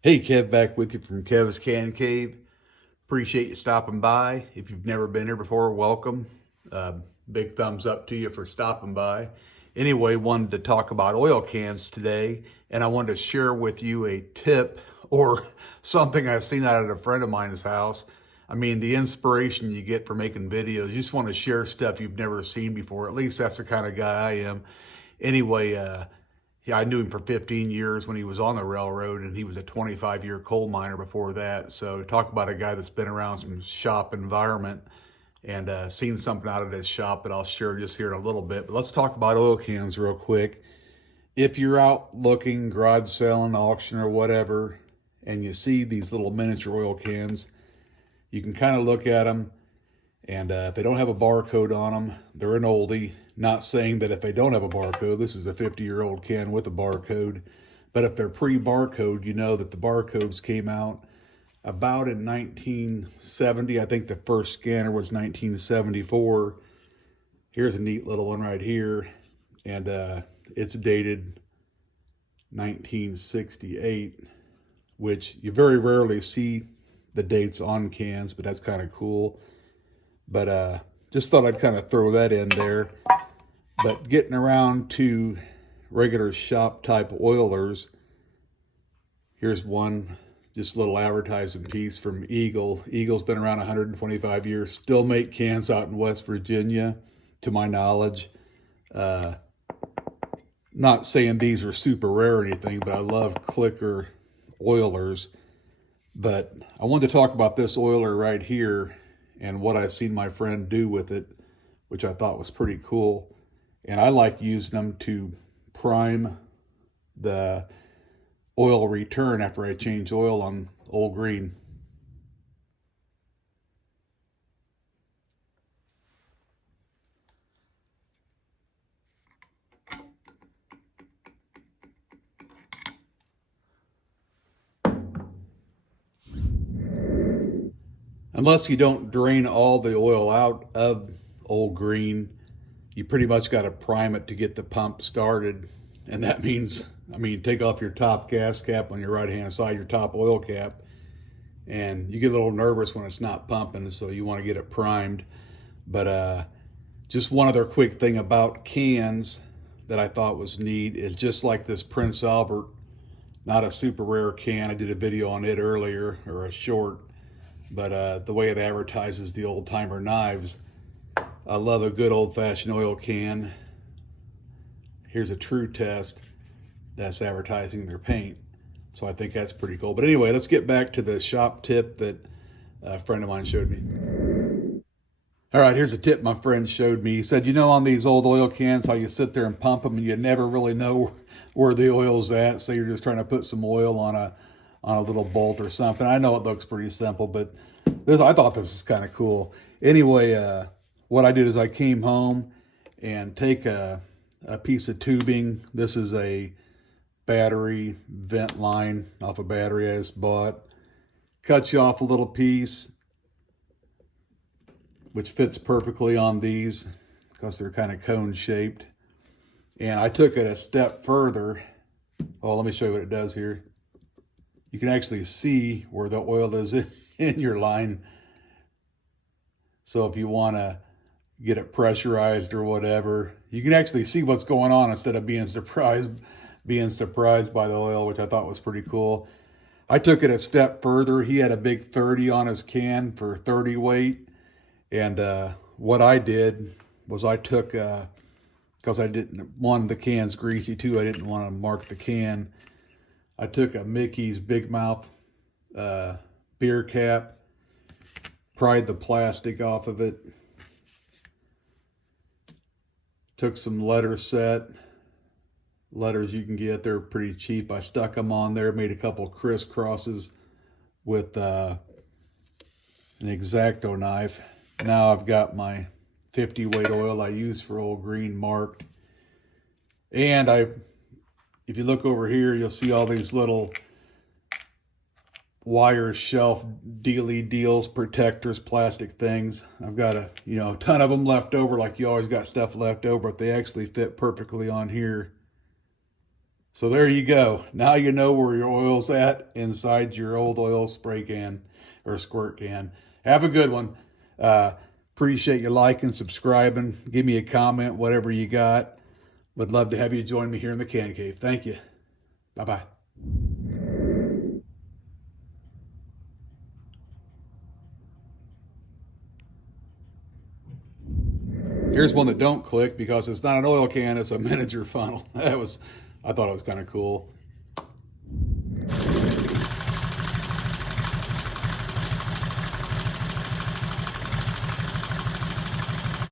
Hey, Kev, back with you from Kev's Can Cave. Appreciate you stopping by. If you've never been here before, welcome. Uh, Big thumbs up to you for stopping by. Anyway, wanted to talk about oil cans today, and I wanted to share with you a tip or something I've seen out at a friend of mine's house. I mean, the inspiration you get for making videos, you just want to share stuff you've never seen before. At least that's the kind of guy I am. Anyway, yeah, I knew him for 15 years when he was on the railroad, and he was a 25-year coal miner before that. So talk about a guy that's been around some shop environment and seen something out of his shop that I'll share just here in a little bit. But let's talk about oil cans real quick. If you're out looking, garage selling, auction, or whatever, and you see these little miniature oil cans, you can kind of look at them, and if they don't have a barcode on them, they're an oldie. Not saying that if they don't have a barcode, this is a 50-year-old can with a barcode. But if they're pre-barcode, you know that the barcodes came out about in 1970. I think the first scanner was 1974. Here's a neat little one right here. And it's dated 1968, which you very rarely see the dates on cans, but that's kind of cool. But just thought I'd kind of throw that in there. But getting around to regular shop type oilers, here's one, just a little advertising piece from Eagle. Eagle's been around 125 years, still make cans out in West Virginia, to my knowledge. Not saying these are super rare or anything, but I love clicker oilers. But I wanted to talk about this oiler right here and what I've seen my friend do with it, which I thought was pretty cool. And I like using them to prime the oil return after I change oil on Old Green. Unless you don't drain all the oil out of Old Green, you pretty much got to prime it to get the pump started. And that means, I mean, take off your top gas cap on your right hand side, your top oil cap, and you get a little nervous when it's not pumping, so you want to get it primed. But just one other quick thing about cans that I thought was neat is just like this Prince Albert, not a super rare can. I did a video on it earlier, or a short, but the way it advertises the old timer knives, I love a good old fashioned oil can. Here's a True Test that's advertising their paint. So I think that's pretty cool. But anyway, let's get back to the shop tip that a friend of mine showed me. All right, here's a tip my friend showed me. He said, you know, on these old oil cans, how you sit there and pump them and you never really know where the oil's at. So you're just trying to put some oil on a little bolt or something. I know it looks pretty simple, but I thought this is kind of cool. Anyway, what I did is I came home and take a piece of tubing. This is a battery vent line off a battery I just bought. Cut you off a little piece, which fits perfectly on these because they're kind of cone shaped. And I took it a step further. Oh, let me show you what it does here. You can actually see where the oil is in your line. So if you want to get it pressurized or whatever, you can actually see what's going on instead of being surprised by the oil, which I thought was pretty cool. I took it a step further. He had a big 30 on his can for 30 weight. And what I did was I took, because I didn't want the can's greasy too, I didn't want to mark the can. I took a Mickey's Big Mouth beer cap, pried the plastic off of it, took some letter set. Letters you can get, they're pretty cheap. I stuck them on there, made a couple crisscrosses with an X-Acto knife. Now I've got my 50 weight oil I use for Old Green marked. And if you look over here, you'll see all these little wire shelf deals, protectors, plastic things. I've got a ton of them left over, like you always got stuff left over, but they actually fit perfectly on here. So there you go. Now you know where your oil's at inside your old oil spray can or squirt can. Have a good one. Appreciate you liking, subscribing. Give me a comment, whatever you got. Would love to have you join me here in the Can Cave. Thank you. Bye-bye. Here's one that don't click because it's not an oil can, it's a miniature funnel. I thought it was kind of cool.